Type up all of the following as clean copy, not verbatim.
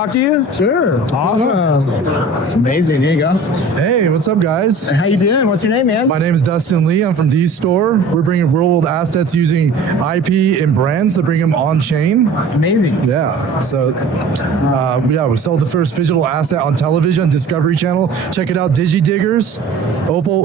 talk to you? Sure. Awesome. Amazing. Here you go. Hey, what's up, guys? How you doing? What's your name, man? My name is Dustin Lee. I'm from D-Store. We're bringing real-world assets using IP and brands to bring them on-chain. Amazing. Yeah. So, we sold the first digital asset on television, Discovery Channel. Check it out, DigiDiggers,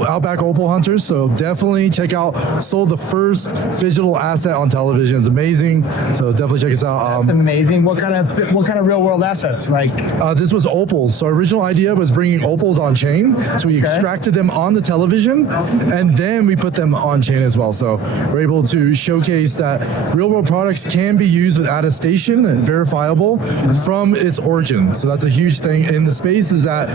Outback Opal Hunters. So definitely check out. Sold the first digital asset on television. It's amazing. So definitely check us out. That's amazing. What kind of real world assets? Like this was opals. So our original idea was bringing opals on chain. So we extracted them on the television, and then we put them on chain as well. So we're able to showcase that real world products can be used with attestation and verifiable from its origin. So that's a huge thing in the space, is that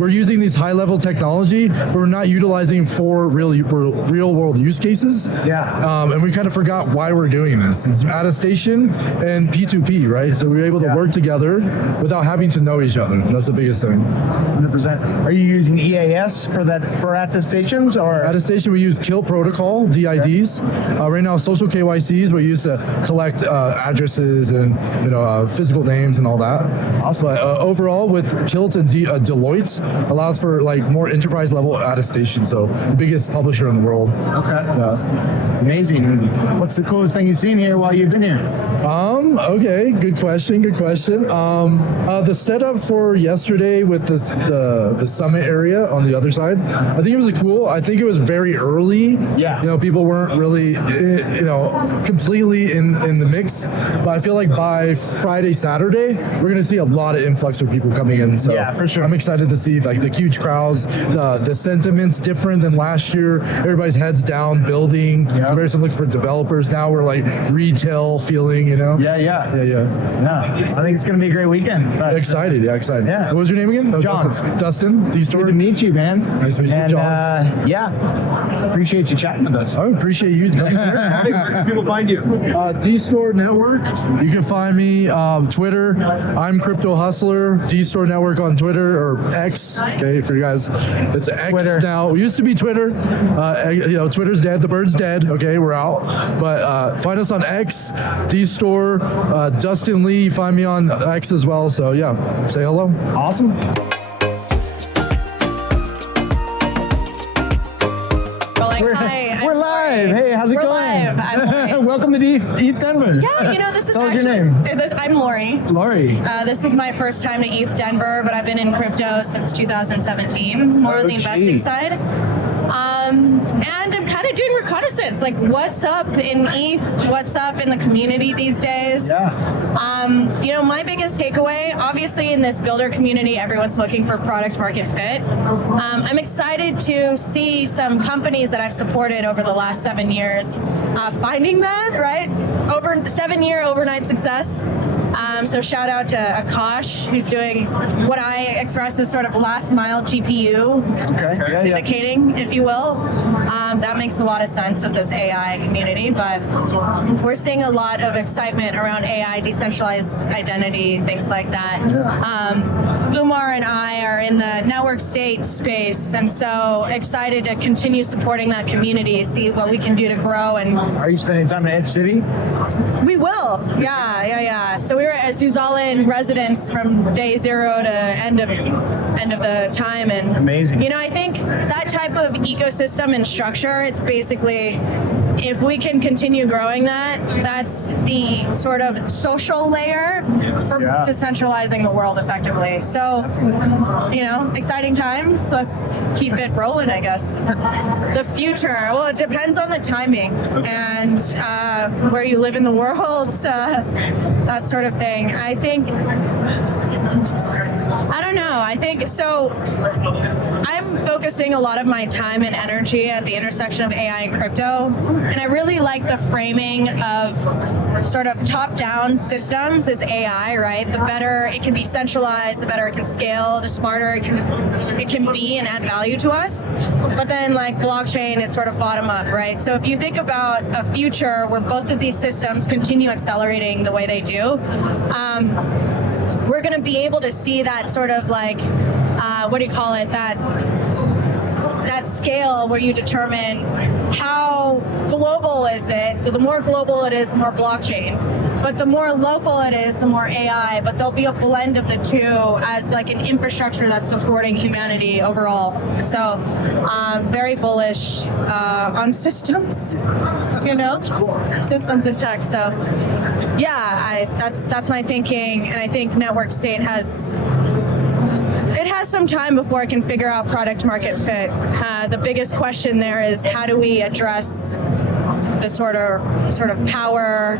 we're using these high level technology, but we're not utilizing for real world use cases. Yeah. And we kind of forgot why we're doing this. It's attestation and P2P, right? So we were able to work together without having to know each other. That's the biggest thing. 100%. Are you using EAS for attestations or? Attestation, we use Kilt protocol, DIDs. Right now, social KYCs we use to collect addresses and physical names and all that. Awesome. But overall, with Kilt and Deloitte, allows for like more enterprise level attestation. So the biggest publisher in the world. Okay. Yeah. Amazing. What's the coolest thing you've seen here while you've been here? Okay, good question. The setup for yesterday with the summit area on the other side, I think it was cool. I think it was very early. Yeah. People weren't really, completely in the mix. But I feel like by Friday, Saturday, we're gonna see a lot of influx of people coming in. So yeah, for sure. I'm excited to see like the huge crowds. The sentiment's different than last year. Everybody's heads down, building. Yep. Everybody's looking for developers. Now we're like retail feeling. Yeah. I think it's going to be a great weekend. But, excited. Yeah. What was your name again? John. Dustin, D-Store. Good to meet you, man. Nice to meet you, John. Appreciate you chatting with us. I appreciate you. Where can people find you? D-Store Network. You can find me Twitter. I'm Crypto Hustler. D-Store Network on Twitter, or X. Okay, for you guys, it's X Twitter. now. It used to be Twitter. Twitter's dead. The bird's dead. Okay, we're out. But find us on X, D-Store, Dustin Lee. Find me on X as well. So yeah, say hello. Awesome. We're live. Hey, how's it going? Live. I'm Lori. Welcome to ETH Denver. Yeah, this is Tell us actually. your name. I'm Lori. Lori. This is my first time to ETH Denver, but I've been in crypto since 2017, more on the investing side. And I'm kind of doing reconnaissance, like what's up in ETH, what's up in the community these days. Yeah. My biggest takeaway, obviously in this builder community, everyone's looking for product market fit. I'm excited to see some companies that I've supported over the last 7 years finding that, right? Over 7-year overnight success. So shout out to Akash, who's doing what I express as sort of last mile GPU syndicating, if you will. That makes a lot of sense with this AI community, but we're seeing a lot of excitement around AI, decentralized identity, things like that. Umar and I are in the network state space, and so excited to continue supporting that community, see what we can do to grow. And are you spending time in Edge City? We will, yeah. So we were at Zuzala in residence from day 0 to end of the time, and amazing. I think that type of ecosystem and structure, it's basically, if we can continue growing that, that's the sort of social layer for decentralizing the world effectively. So, exciting times. Let's keep it rolling, I guess. The future, well, it depends on the timing and where you live in the world, that sort of thing. I don't know. So. I'm focusing a lot of my time and energy at the intersection of AI and crypto, and I really like the framing of sort of top-down systems as AI, right? The better it can be centralized, the better it can scale, the smarter it can be and add value to us. But then like blockchain is sort of bottom-up, right? So if you think about a future where both of these systems continue accelerating the way they do, we're going to be able to see that sort of like, that scale where you determine how global is it. So the more global it is, the more blockchain. but the more local it is, the more AI, but there'll be a blend of the two as like an infrastructure that's supporting humanity overall. So very bullish on systems, systems of tech. So yeah, that's my thinking, and I think network state has some time before it can figure out product market fit. The biggest question there is, how do we address the sort of power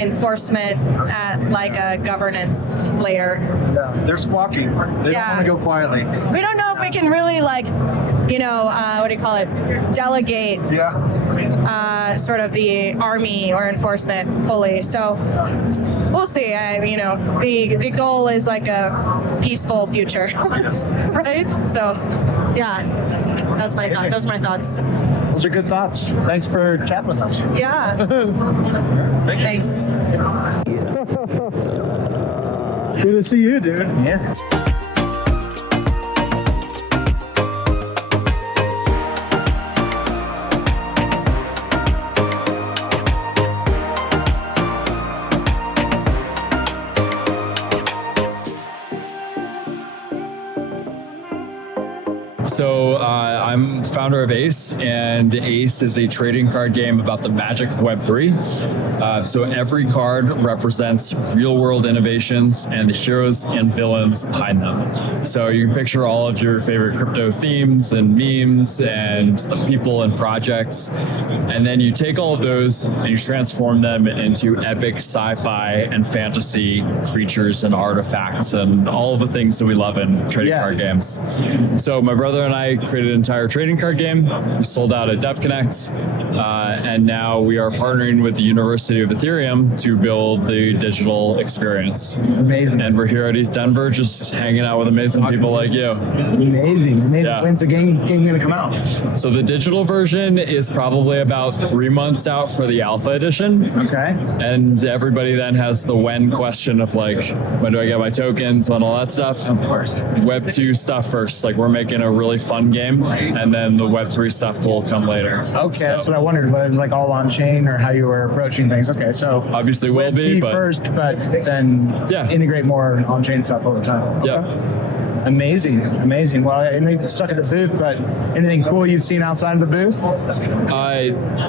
enforcement at like a governance layer? Yeah, they're squawking. They don't want to go quietly. We don't know if we can really what do you call it? Delegate. Yeah. Sort of the army or enforcement fully. So we'll see. The goal is like a peaceful future, right? So yeah, those are my thoughts. Those are good thoughts. Thanks for chatting with us. Yeah. Thanks. Good to see you, dude. Yeah. So I'm founder of Ace, and Ace is a trading card game about the magic of Web3. So every card represents real-world innovations and the heroes and villains behind them. So you can picture all of your favorite crypto themes and memes and the people and projects, and then you take all of those and you transform them into epic sci-fi and fantasy creatures and artifacts and all of the things that we love in trading card games. So my brother and I created an entire trading card game. We sold out at DevConnect, and now we are partnering with the University of Ethereum to build the digital experience. Amazing. And we're here at ETH Denver just hanging out with amazing people like you. Amazing. Yeah. When's the game going to come out? So the digital version is probably about 3 months out for the alpha edition. Okay. And everybody then has the when question of like, when do I get my tokens, when all that stuff. Of course. Web 2 stuff first. Like, we're making a really fun game, and then the Web 3 stuff will come later. Okay, so that's what I wondered, whether it was like all on chain or how you were approaching things. Okay, so obviously will be, but first, but then integrate more on chain stuff over time. Okay. Yeah. Amazing. Well, I know you're stuck at the booth, but anything cool you've seen outside of the booth?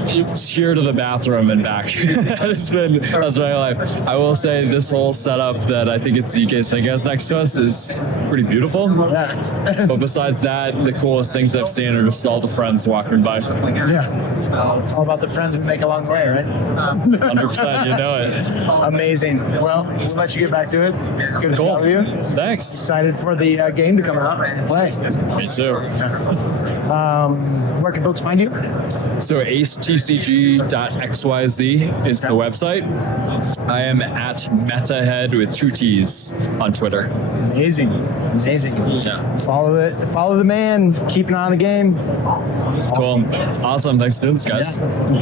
It's here to the bathroom and back. That's my life. I will say this whole setup that I think it's ZK Syngas next to us is pretty beautiful. Yeah. But besides that, the coolest things I've seen are just all the friends walking by. Yeah. It's all about the friends we make along the way, right? 100%, you know it. Amazing. Well, we'll let you get back to it. Good to chat with you. Thanks. Excited for the game to come out and play. Me too. Where can folks find you? So acetcg.xyz is the website. I am at MetaHead with 2 T's on Twitter. Amazing. Yeah. Follow the man. Keep an eye on the game. Cool. Awesome. Thanks for doing this, guys. Yeah.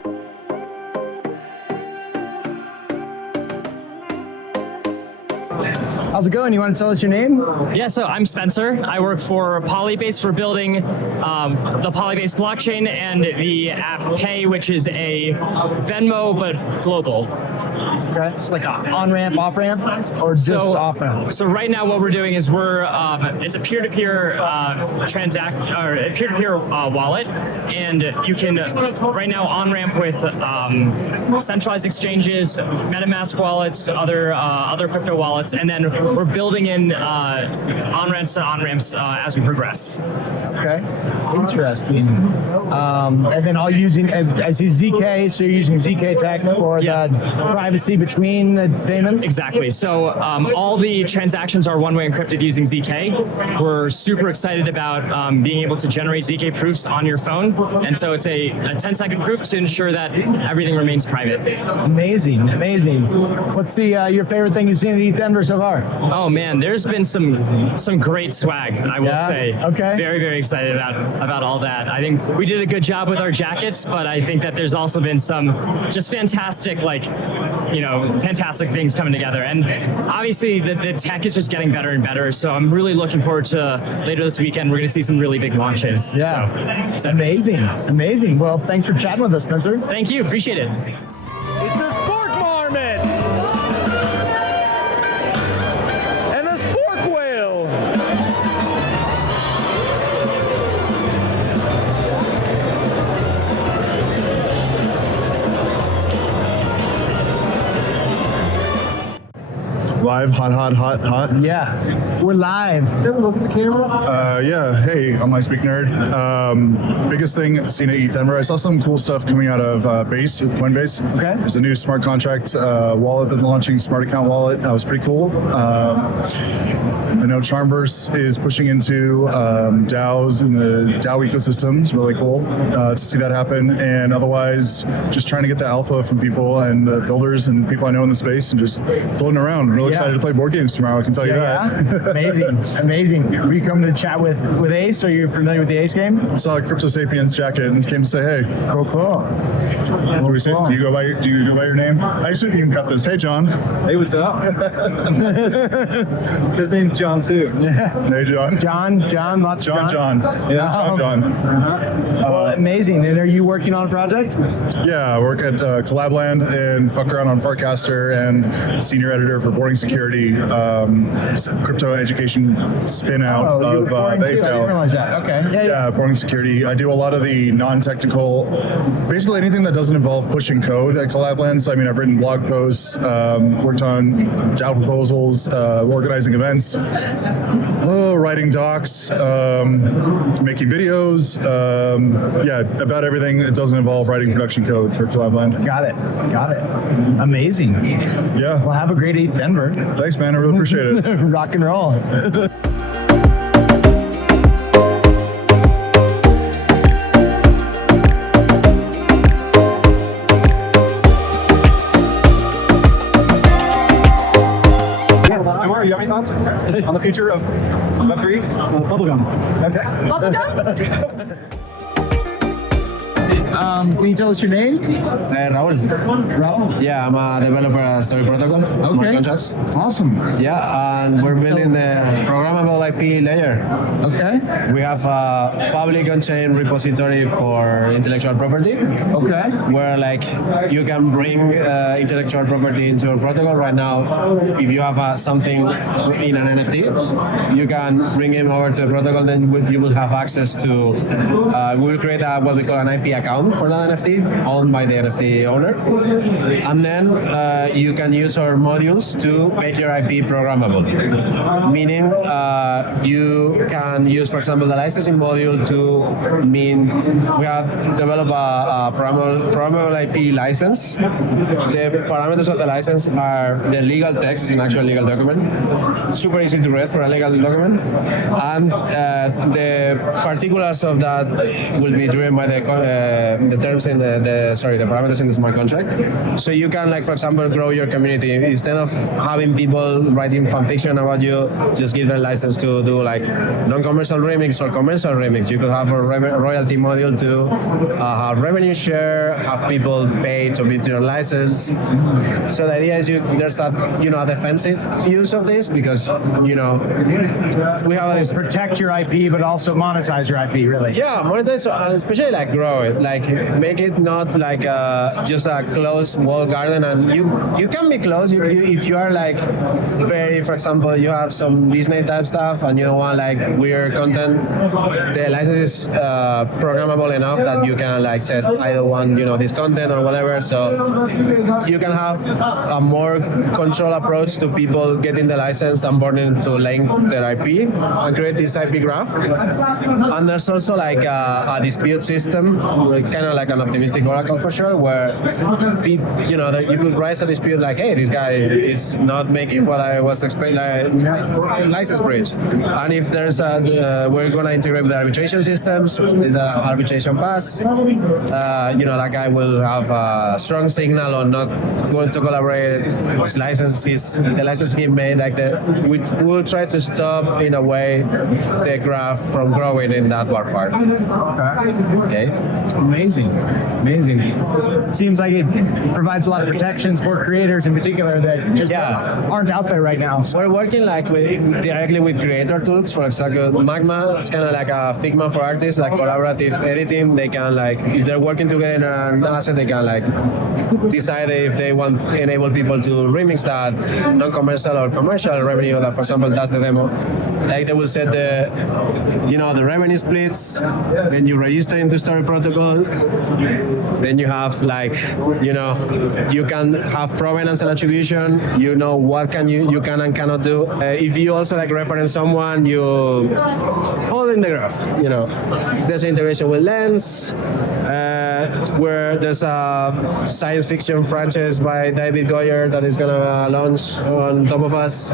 How's it going? You want to tell us your name? Yeah, so I'm Spencer. I work for Polybase for building the Polybase blockchain and the app Pay, which is a Venmo but global. Okay, it's like an on-ramp, off-ramp, or just off-ramp? So right now what we're doing is it's a peer-to-peer transaction or a peer-to-peer wallet, and you can right now on-ramp with centralized exchanges, MetaMask wallets, other crypto wallets, and then we're building in on-ramps to on-ramps as we progress. Okay, interesting. And then all using, I see ZK, so you're using ZK tech for the privacy between the payments? Exactly. So all the transactions are one-way encrypted using ZK. We're super excited about being able to generate ZK proofs on your phone. And so it's a 10-second proof to ensure that everything remains private. Amazing. What's your favorite thing you've seen at ETH Denver so far? Oh man, there's been some great swag, I will say. Okay. Very, very excited about all that. I think we did a good job with our jackets, but I think that there's also been some just fantastic, fantastic things coming together. And obviously the tech is just getting better and better. So I'm really looking forward to later this weekend, we're going to see some really big launches. Yeah. So Amazing. Well, thanks for chatting with us, Spencer. Thank you. Appreciate it. It's a sport marmot. live? Hot. Yeah, we're live. Look at the camera. Yeah. Hey, I'm iSpeakNerd. Biggest thing seen at ETH Denver. I saw some cool stuff coming out of Base with Coinbase. Okay. There's a new smart contract wallet that's launching, smart account wallet. That was pretty cool. I know Charmverse is pushing into DAOs in the DAO ecosystem. It's really cool to see that happen. And otherwise, just trying to get the alpha from people and builders and people I know in the space and just floating around. Real excited to play board games tomorrow, I can tell you that. Amazing. Were you coming to chat with Ace? Are you familiar with the Ace game? I saw a Crypto Sapiens jacket and came to say, hey. Cool. What do we say? Do you go by your name? I assume you can cut this. Hey, John. Hey, what's up? His name's John too. Hey, John. John, lots of John. Yeah, John. Well, amazing. And are you working on a project? Yeah, I work at CollabLand and fuck around on Farcaster and senior editor for Boarding Security, crypto education spin out of the I didn't realize that. Okay. Yeah, Boarding Security. I do a lot of the non-technical, basically anything that doesn't involve pushing code at CollabLand. So, I mean, I've written blog posts, worked on DAO proposals, organizing events, writing docs, making videos, about everything that doesn't involve writing production code for CollabLand. Got it. Amazing. Yeah. Well, have a great ETH Denver. Thanks, man. I really appreciate it. Rock and roll. You have any thoughts on the future of Web3? Bubblegum. Okay. Bubblegum? Can you tell us your name? Raul. Raul? Yeah, I'm a developer at Story Protocol, smart contracts. Awesome. Yeah, and we're building the programmable IP layer. Okay. We have a public on-chain repository for intellectual property, Okay. where like you can bring intellectual property into a protocol. Right now, if you have something in an NFT, you can bring it over to the protocol. Then you will have access to. We will create what we call an IP account for that NFT, owned by the NFT owner, and then you can use our modules to make your IP programmable. Meaning, you can use, for example, the licensing module to mean we have developed a programmable IP license. The parameters of the license are the legal text, it's an actual legal document, super easy to read for a legal document, and the particulars of that will be driven by the terms in the parameters in the smart contract. So you can, like, for example, grow your community. Instead of having people writing fan fiction about you, just give them license to do like non-commercial remix or commercial remix. You could have a royalty module to have revenue share, have people pay to be your license. So the idea is there's a defensive use of this because we have this Protect your IP, but also monetize your IP, really. Yeah, monetize, especially like grow it, like make it not like just a closed wall garden. And you can be closed if you are like very, for example, you have some Disney type stuff and you don't want like weird content. The license is programmable enough that you can like set I don't want this content or whatever. So you can have a more control approach to people getting the license and burning to link their IP and create this IP graph. And there's also like a dispute system, kind of like an optimistic oracle for sure, where you could raise a dispute like, hey, this guy is not making what I was expecting, license breach. And if there's we're going to integrate with the arbitration systems, with the arbitration pass, that guy will have a strong signal on not going to collaborate. His license, the license he made, like we will try to stop in a way the graph from growing in that bar part. Okay. Amazing. It seems like it provides a lot of protections for creators in particular that just aren't out there right now. We're working like directly with creator tools. For example, Magma is kind of like a Figma for artists, like collaborative editing. They can like, if they're working together in an asset, they can like decide if they want enable people to remix that non-commercial or commercial revenue that, for example, does the demo. Like they will set the revenue splits. Then you register into Story Protocol. Then you have like, you know, you can have provenance and attribution. You know what you can and cannot do. If you also like reference someone, you all in the graph. You know, there's integration with Lens, where there's a science fiction franchise by David Goyer that is gonna launch on top of us.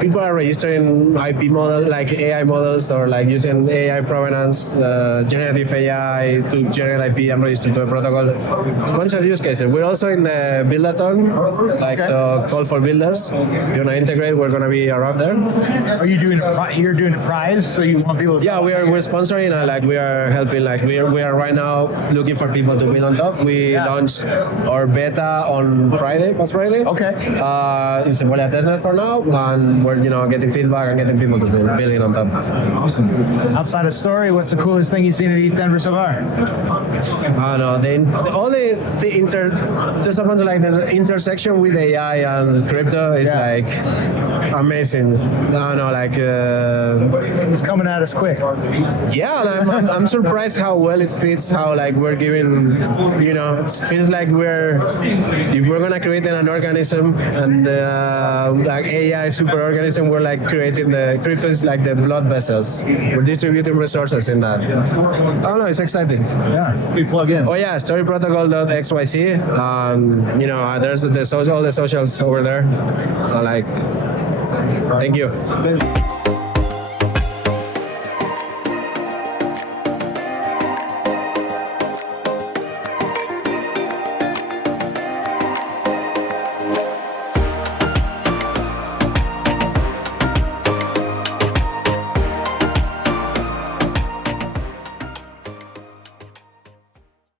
People are registering IP model like AI models or like using AI provenance, generative AI to generate IP and register to a protocol. A bunch of use cases. We're also in the Buildathon, like so call for builders. If you wanna integrate, we're gonna be around there. Are you doing you're doing a prize, so you want people to Yeah, we're sponsoring, like we are helping, like we are right now looking for people to build on top. We launched our beta on past Friday. Okay. It's a beta testnet for now, and we're getting feedback and getting people to building on top. Awesome. Outside of story, what's the coolest thing you've seen at ETH Denver so far? I don't know. There's a bunch of like the intersection with AI and crypto is like amazing. I don't know, like It's coming at us quick. yeah, and I'm surprised how well it fits. How like we're giving, it feels like if we're gonna create an organism and like AI superorganism, we're like creating the crypto is like the blood vessels. We're distributing resources in that. I don't know, it's exciting. Yeah. We plug in. Oh yeah, storyprotocol.xyz. There's all the socials over there. Thank you.